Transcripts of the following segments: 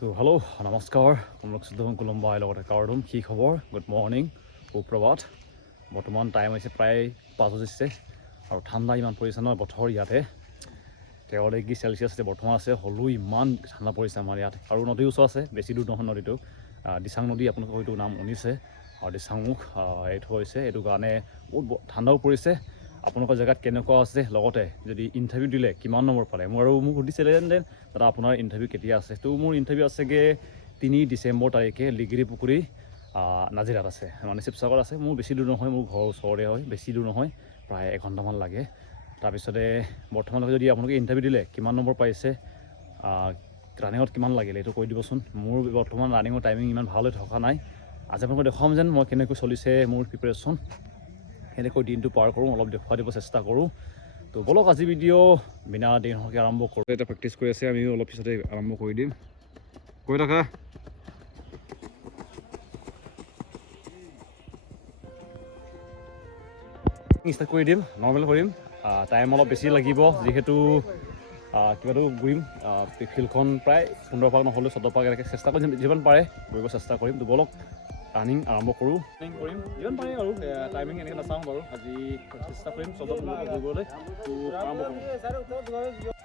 তো হেল্ল' নমস্কাৰ আপোনালোক শুদ্ধম কোলম্বাই লগতে কাৰ্ডম কি খবৰ গুড মৰ্ণিং সুপ্ৰভাত বৰ্তমান টাইম হৈছে প্ৰায় 5 বাজিছে আৰু ঠাণ্ডা ইমান পৰিছে নহয় বতৰ ইয়াতে 13 ডিগ্ৰী চেলচিয়াছ বৰ্তমান আছে হ'লেও ইমান ঠাণ্ডা পৰিছে আমাৰ ইয়াত আৰু নদীৰ ওচৰ আছে বেছি দূৰ নহয় নদীটো দিচাং নদী আপোনালোকে হয়তো নাম শুনিছে আৰু দিচাংমুখ এইটো হৈছে এইটো কাৰণে বহুত ঠাণ্ডাও পৰিছে আপোনালোকৰ জেগাত কেনেকুৱা আছে লগতে যদি ইণ্টাৰভিউ দিলে কিমান নম্বৰ পালে মোক সুধিছিলে দেন দাদা আপোনাৰ ইণ্টাৰভিউ কেতিয়া আছে তো মোৰ ইণ্টাৰভিউ আছেগৈ 3 ডিচেম্বৰ তাৰিখে লিগিৰি পুখুৰী নাজিৰাত আছে মানে শিৱসাগৰত আছে মোৰ বেছি দূৰ নহয় মোৰ ঘৰৰ ওচৰতে হয় বেছি দূৰ নহয় প্ৰায় এঘণ্টামান লাগে তাৰপিছতে বৰ্তমানলৈকে যদি আপোনালোকে ইণ্টাৰভিউ দিলে কিমান নম্বৰ পাইছে ৰানিঙত কিমান লাগিলে এইটো কৈ দিবচোন মোৰ বৰ্তমান ৰানিঙৰ টাইমিং ইমান ভাল হৈ থকা নাই আজি আপোনালোকে দেখুৱাম যেন মই কেনেকৈ চলিছে মোৰ প্ৰিপেৰেশ্যন এনেকৈ দিনটো পাৰ কৰোঁ অলপ দেখুৱাই দিব চেষ্টা কৰোঁ তো বলক আজি ভিডিঅ' বিনা দেৰি নোহোৱাকৈ আৰম্ভ কৰোঁ এটা প্ৰেক্টিছ কৰি আছে আমি অলপ পিছতে আৰম্ভ কৰি দিম কৈ থাকা ষ্টাৰ্ট কৰি দিম নৰ্মেল কৰিম টাইম অলপ বেছি লাগিব যিহেতু কিবাটো ঘূৰিম ফিল্ডখন প্ৰায় 15 পাক নহ'লেও 14 পাক এনেকৈ চেষ্টা কৰিম যিমান পাৰে কৰিব চেষ্টা কৰিম তো বলক ৰানিং আৰম্ভ কৰোঁ ৰানিং কৰিম যিমান পাৰে আৰু টাইমিং এনেকৈ নাচাওঁ বাৰু আজি চেষ্টা কৰিম 14 পাক ঘূৰিবলৈ তো আৰম্ভ কৰোঁ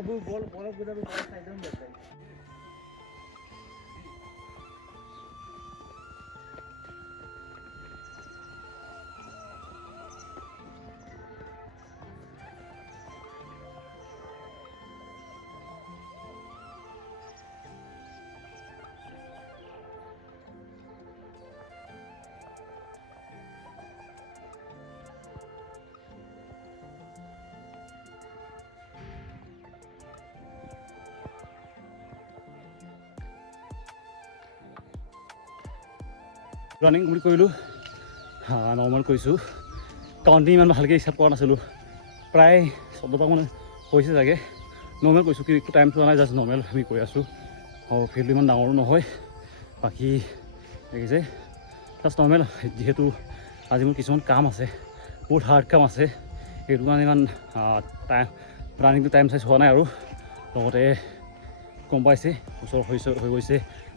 Aku bol kita side down berarti. Running complete কৰিলোঁ নৰ্মেল কৰিছোঁ কাউণ্টিং ইমান ভালকৈ হিচাপ কৰা নাছিলোঁ প্ৰায় 14 পাক মানে হৈছে চাগে নৰ্মেল কৰিছোঁ কি একো টাইম চোৱা নাই জাষ্ট নৰ্মেল আমি কৰি আছোঁ আৰু ফিল্ডটো ইমান ডাঙৰো নহয় বাকী দেখিছে জাষ্ট নৰ্মেল যিহেতু আজি মোৰ কিছুমান কাম আছে বহুত হাৰ্ড কাম আছে সেইটো কাৰণে ইমান ৰানিংটো টাইম চাইজ হোৱা নাই আৰু লগতে গম পাইছে ওচৰ হৈ গৈছে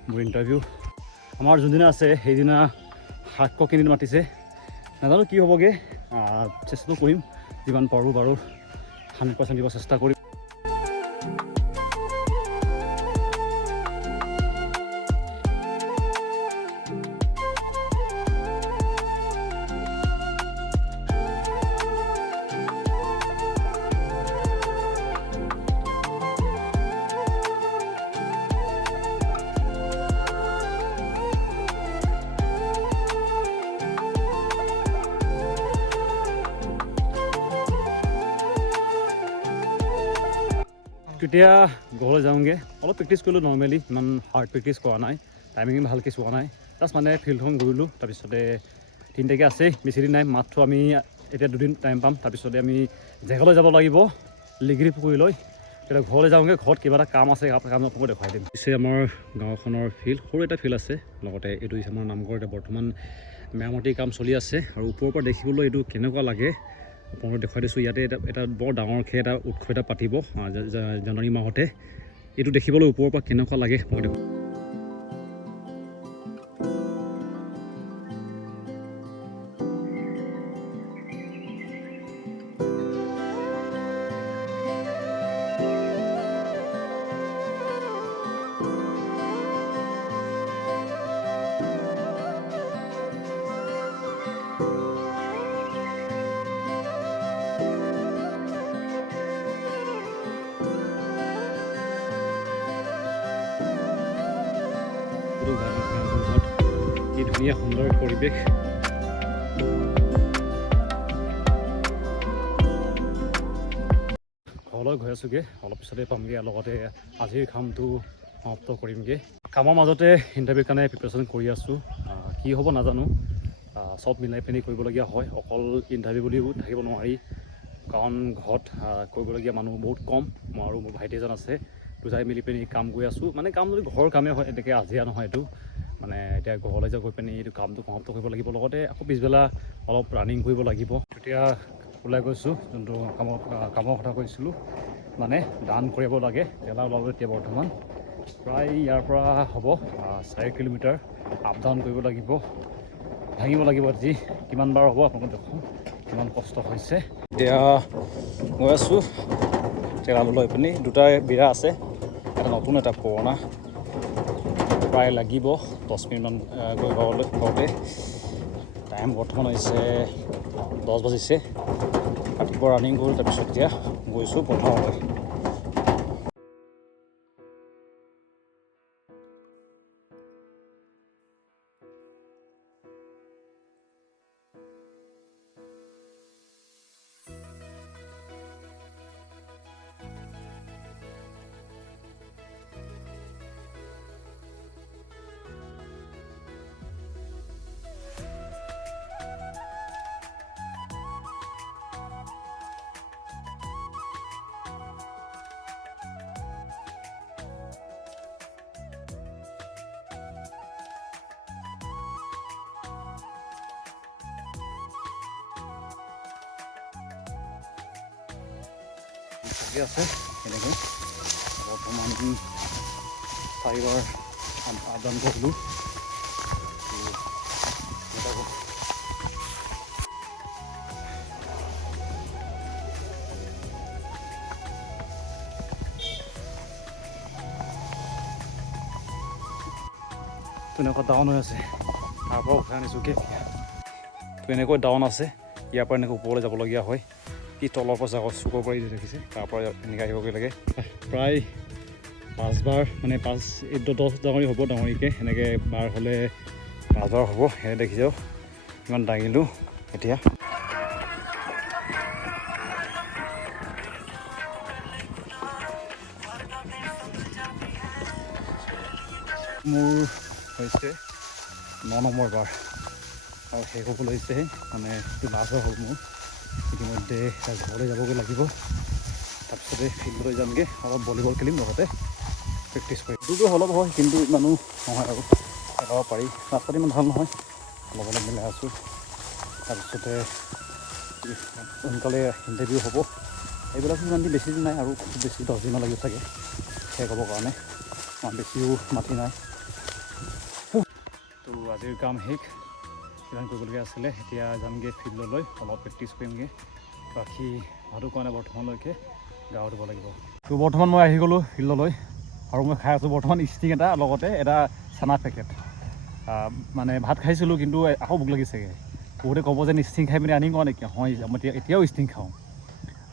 মোৰ ইণ্টাৰভিউ আমাৰ যোনদিনা আছে সেইদিনা 700 কেণ্ডিডেট মাতিছে নাজানো কি হ'বগৈ চেষ্টাটো কৰিম যিমান পাৰোঁ বাৰু 100% দিব চেষ্টা কৰিম তেতিয়া ঘৰলৈ যাওঁগৈ অলপ প্ৰেক্টিছ কৰিলোঁ নৰ্মেলি ইমান হাৰ্ড প্ৰেক্টিছ কৰা নাই টাইমিং ভালকৈ চোৱা নাই জাষ্ট মানে ফিল্ডখন ঘূৰিলোঁ তাৰপিছতে 3 তাৰিখে আছেই বেছিদিন নাই মাত্ৰ আমি এতিয়া 2 দিন টাইম পাম তাৰপিছতে আমি জেগালৈ যাব লাগিব লিগিৰি পুখুৰীলৈ তেতিয়া ঘৰলৈ যাওঁগৈ ঘৰত কিবা এটা কাম আছে কাম আপোনালোকক দেখুৱাই দিম পিছে আমাৰ গাঁওখনৰ ফিল্ড সৰু এটা ফিল্ড আছে লগতে এইটো হৈছে আমাৰ নামঘৰ এতিয়া বৰ্তমান মেৰামতিৰ কাম চলি আছে আৰু ওপৰৰ পৰা দেখিবলৈ এইটো কেনেকুৱা লাগে আপোনালোকক দেখুৱাই দিছোঁ ইয়াতে এটা বৰ ডাঙৰকৈ এটা উৎসৱ এটা পাতিব জানুৱাৰী মাহতে এইটো দেখিবলৈ ওপৰৰ পৰা কেনেকুৱা লাগে এই ধুনীয়া সুন্দৰ পৰিৱেশ ঘৰলৈ গৈ আছোঁগৈ, অলপ পিছতে পামগৈ, লগতে আজিৰ কামটো সমাপ্ত কৰিমগৈ। কামৰ মাজতে ইণ্টাৰভিউৰ কাৰণে প্ৰিপেৰেশ্যন কৰি আছোঁ। কি হ'ব নাজানো, চব মিলাই পিনি কৰিবলগীয়া হয়। অকল ইণ্টাৰভিউ বুলিও থাকিব নোৱাৰি, কাৰণ ঘৰত কৰিবলগীয়া মানুহ বহুত কম। মই আৰু মোৰ ভাইটি এজন আছে, দুটাই মিলি পিনি কাম কৰি আছোঁ। মানে কাম যদি ঘৰৰ কামেই হয়, এনেকৈ হাজিৰা নহয় এইটো। মানে এতিয়া ঘৰলৈ গৈ পিনি এইটো কামটো সমাপ্ত কৰিব লাগিব, লগতে আকৌ পিছবেলা অলপ ৰানিং কৰিব লাগিব। এতিয়া ওলাই গৈছোঁ, যোনটো কামৰ কথা কৈছিলোঁ, মানে দান কৰিব লাগে। তেলা ওলাব এতিয়া বৰ্তমান প্ৰায় ইয়াৰ পৰা হ'ব 4 কিলোমিটাৰ আপ ডাউন কৰিব লাগিব, ভাঙিব লাগিব। আজি কিমান বাৰ হ'ব আপোনালোকে দেখোন কিমান কষ্ট হৈছে। এতিয়া গৈ আছোঁ তেলালৈ পিনি, দুটা বিৰা আছে, এটা নতুন এটা পুৰণা। প্ৰায় লাগিব 10 মিনিটমান গৈ পাওঁতে। টাইম বৰ্তমান হৈছে 10 বাজিছে। ৰাতিপুৱা ৰানিং কৰিলোঁ, তাৰপিছত এতিয়া গৈছোঁ পথাৰলৈ। চলি আছে এনেকৈ বৰ্তমান 4 বাৰ আদান কৰিলোঁ। তেনেকুৱা ডাউন হৈ আছে, তাৰ পৰা উঠাই আনিছোঁ তো এনেকৈ ডাউন আছে। ইয়াৰ পৰা এনেকৈ ওপৰলৈ যাবলগীয়া হয়। কি তলৰ পৰা চুকৰ পৰা দেখিছে, তাৰ পৰা এনেকৈ আহিবগৈ লাগে। প্ৰায় 5 বাৰ, মানে 10 ডাঙৰি হ'ব, ডাঙৰিকৈ সেনেকৈ বাৰ হ'লে 5 বাৰ হ'ব। সেয়া দেখি যাওঁ ইমান দাঙিলোঁ। এতিয়া মোৰ হৈছে 9 নম্বৰ বাৰ আৰু শেষ হ'ব লৈছেহে, মানে লাষ্ট হ'ল মোৰ। ইতিমধ্যে এতিয়া ঘৰলৈ যাবগৈ লাগিব, তাৰপিছতে ফিল্ডলৈ যামগৈ, অলপ ভলীবল খেলিম, লগতে প্ৰেক্টিছ কৰিম। দূৰটো অলপ হয়, কিন্তু ইমানো নহয় আৰু খেলাব পাৰি। ৰাস্তাটো ইমান ভাল নহয়, অলপ অলপ মিলাই আছোঁ। তাৰপিছতে সোনকালে ইণ্টাৰভিউ হ'ব। এইবিলাক ইমান বেছি দিন নাই, আৰু খুব বেছি 10 দিন লাগিব চাগে শেষ হ'বৰ কাৰণে। বেছিও মাটি নাই। তো আজিৰ কাম শেষ, কিমান কৰিবলগীয়া আছিলে। এতিয়া যামগৈ ফিল্ডলৈ, অলপ প্ৰেক্টিছ কৰিমগৈ। বাকী ভাতো কোৱা নাই বৰ্তমানলৈকে, গাও ধুব লাগিব। তো বৰ্তমান মই আহি গ'লোঁ ফিল্ডলৈ, আৰু মই খাই আছোঁ বৰ্তমান ষ্টিং এটা, লগতে এটা চানা পেকেট। মানে ভাত খাইছিলোঁ, কিন্তু আকৌ ভোক লাগিছেগৈ। বহুতে ক'ব যে ষ্টিং খাই পিনি আনি কোৱা নেকি, হয় মই এতিয়াও ষ্টিং খাওঁ।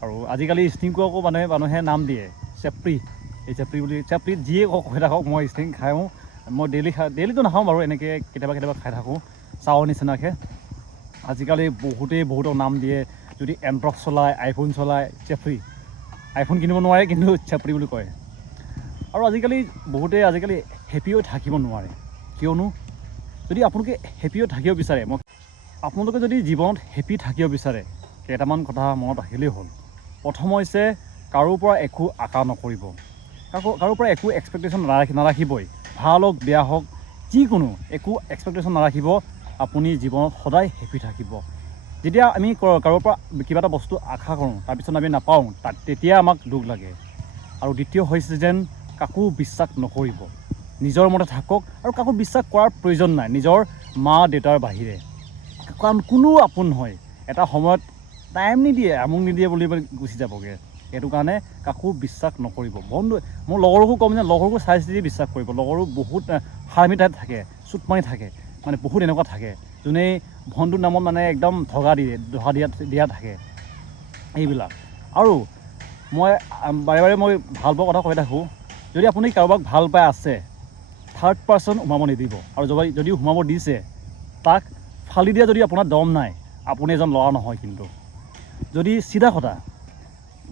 আৰু আজিকালি ষ্টিংকো আকৌ মানুহে নাম দিয়ে চেপ্ৰি, এই চেপ্ৰি বুলি। চেপ্ৰি যিয়ে কওক হৈ থাকক, মই ষ্টিং খাওঁ। মই ডেইলিটো নাখাওঁ বাৰু, এনেকৈ কেতিয়াবা খাই থাকোঁ চাহৰ নিচিনাকৈ। আজিকালি বহুতক নাম দিয়ে। যদি এণ্ট্ৰক্স চলায়, আইফোন চলায়, চেপ্ৰি। আইফোন কিনিব নোৱাৰে, কিন্তু চেপ্ৰি বুলি কয়। আৰু আজিকালি হেপি হৈ থাকিব নোৱাৰে, কিয়নো যদি আপোনালোকে হেপি হৈ থাকিব বিচাৰে, আপোনালোকে যদি জীৱনত হেপি থাকিব বিচাৰে, কেইটামান কথা মনত ৰাখিলেই হ'ল। প্ৰথম হৈছে, কাৰোৰ পৰা একো আশা নকৰিব, কাৰোৰ পৰা একো এক্সপেক্টেশ্যন নাৰাখিবই। ভাল হওক বেয়া হওক, যিকোনো একো এক্সপেক্টেশ্যন নাৰাখিব। আপুনি জীৱনত সদায় হেপি থাকিব। যেতিয়া আমি কাৰোৰ পৰা কিবা এটা বস্তু আশা কৰোঁ, তাৰপিছত আমি নাপাওঁ, তেতিয়া আমাক দুখ লাগে। আৰু দ্বিতীয় হৈছে যেন কাকো বিশ্বাস নকৰিব, নিজৰ মতে থাকক। আৰু কাকো বিশ্বাস কৰাৰ প্ৰয়োজন নাই, নিজৰ মা দেউতাৰ বাহিৰে। কাৰণ কোনো আপোন নহয়, এটা সময়ত টাইম নিদিয়ে, আমুক নিদিয়ে বুলি গুচি যাবগৈ। সেইটো কাৰণে কাকো বিশ্বাস নকৰিব। মোৰ লগৰকো ক'ম যে লগৰকো চাই চিতি বিশ্বাস কৰিব। লগৰো বহুত হাৰ্মি টাইপ থাকে, চুট মাৰি থাকে, মানে বহুত এনেকুৱা থাকে, যোনে ভণ্টোৰ নামত মানে একদম ধগা দিয়া থাকে এইবিলাক। আৰু মই বাৰে মই ভাল পোৱা কথা কৈ থাকোঁ, যদি আপুনি কাৰোবাক ভাল পাই আছে, থাৰ্ড পাৰ্চন সোমাব নিদিব। আৰু যদি সোমাব দিছে, তাক ফালি দিয়া যদি আপোনাৰ দম নাই, আপুনি এজন ল'ৰা নহয়। কিন্তু যদি চিধা কথা,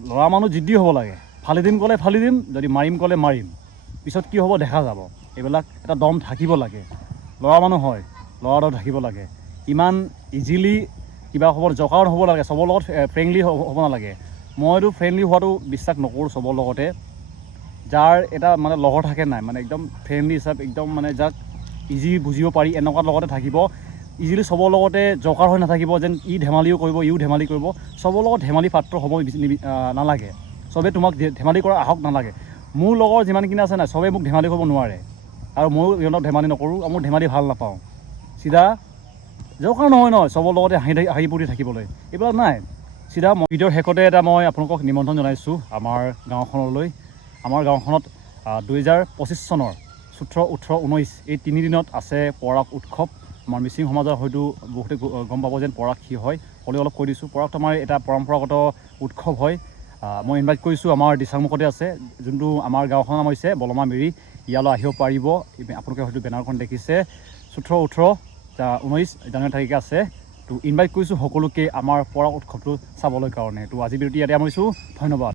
ল'ৰা মানুহ জিদ্দি হ'ব লাগে, ফালি দিম ক'লে ফালি দিম, যদি মাৰিম ক'লে মাৰিম, পিছত কি হ'ব দেখা যাব। এইবিলাক এটা দম থাকিব লাগে, ল'ৰা মানুহ হয়, ল'ৰা দম থাকিব লাগে। ইমান ইজিলি কিবা হ'ব জকাৰত হ'ব লাগে, চবৰ লগত ফ্ৰেণ্ডলি হ'ব নালাগে। মইতো ফ্ৰেণ্ডলি হোৱাটো বিশ্বাস নকৰোঁ চবৰ লগতে। যাৰ এটা মানে লগৰ থাকে নাই মানে একদম ফ্ৰেণ্ডলি হিচাপে একদম মানে যাক ইজি বুজিব পাৰি এনেকুৱা লগতে থাকিব। ইজিলি চবৰ লগতে জকাৰ হৈ নাথাকিব যেন ই ধেমালিও কৰিব ইও ধেমালি কৰিব। চবৰ লগত ধেমালি পাত্ৰ হ'ব নালাগে, চবেই তোমাক ধেমালি কৰা আহক নালাগে। মোৰ লগৰ যিমানখিনি আছে নাই চবেই মোক ধেমালি কৰিব নোৱাৰে, আৰু ময়ো সিহঁতক ধেমালি নকৰোঁ, আৰু মোৰ ধেমালি ভাল নাপাওঁ। চিধা জকাৰ নহয় চবৰ লগতে হাঁহি ফূৰ্তি থাকিবলৈ, এইবিলাক নাই। চিধা ভিডিঅ'ৰ শেষতে এটা মই আপোনালোকক নিমন্ত্ৰণ জনাইছোঁ আমাৰ গাঁওখনলৈ। আমাৰ গাঁওখনত 2025 চনৰ 17, 18, 19 এই 3 দিনত আছে পৰাগ উৎসৱ। আমাৰ মিচিং সমাজৰ হয়তো বহুতে গম পাব যেন পৰাগ কি হয়, হ'লেও অলপ কৈ দিছোঁ। পৰাগটো আমাৰ এটা পৰম্পৰাগত উৎসৱ হয়। মই ইনভাইট কৰিছোঁ, আমাৰ দিচাংমুখতে আছে, যোনটো আমাৰ গাঁওখনৰ নাম হৈছে বলমা মেৰি। ইয়ালৈ আহিব পাৰিব, আপোনালোকে হয়তো বেনাৰখন দেখিছে। 17, 18, 19 জানুৱাৰী তাৰিখে আছে। তো ইনভাইট কৰিছোঁ সকলোকে আমাৰ পৰাগ উৎসৱটো চাবলৈ কাৰণে। তো আজি ভিডিঅ'টো ইয়াতে সামৰিছোঁ, ধন্যবাদ।